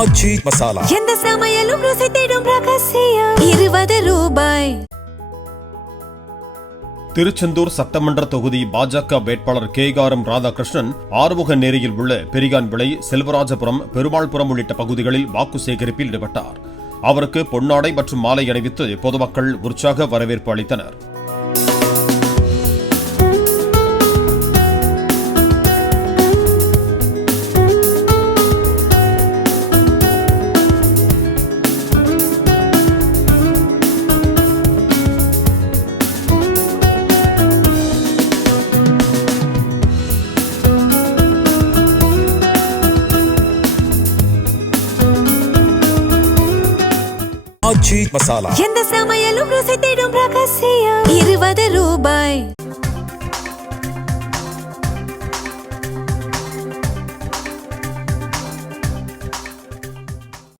ஆச்சி மசாலா எந்த சமையலும் ருசி தேடும் ரகசியம் 20 ரூபாய். திருச்செந்தூர் சட்டமன்ற தொகுதி பாஜக வேட்பாளர் கேகாரம் ராதாகிருஷ்ணன் ஆறுமுக நேரியில் உள்ள பெரியான்விளை, செல்வராஜபுரம், பெருமாள்புரம் உள்ளிட்ட பகுதிகளில் வாக்கு சேகரிப்பில் ஈடுபட்டார். அவருக்கு பொன்னாடை மற்றும் மாலை அணிவித்து பொதுமக்கள் உற்சாக வரவேற்பு அளித்தனர். ஆச்சி மசாலா எந்த சமையலும் ருசி தேடும் ரகசியம் 20 ரூபாய்.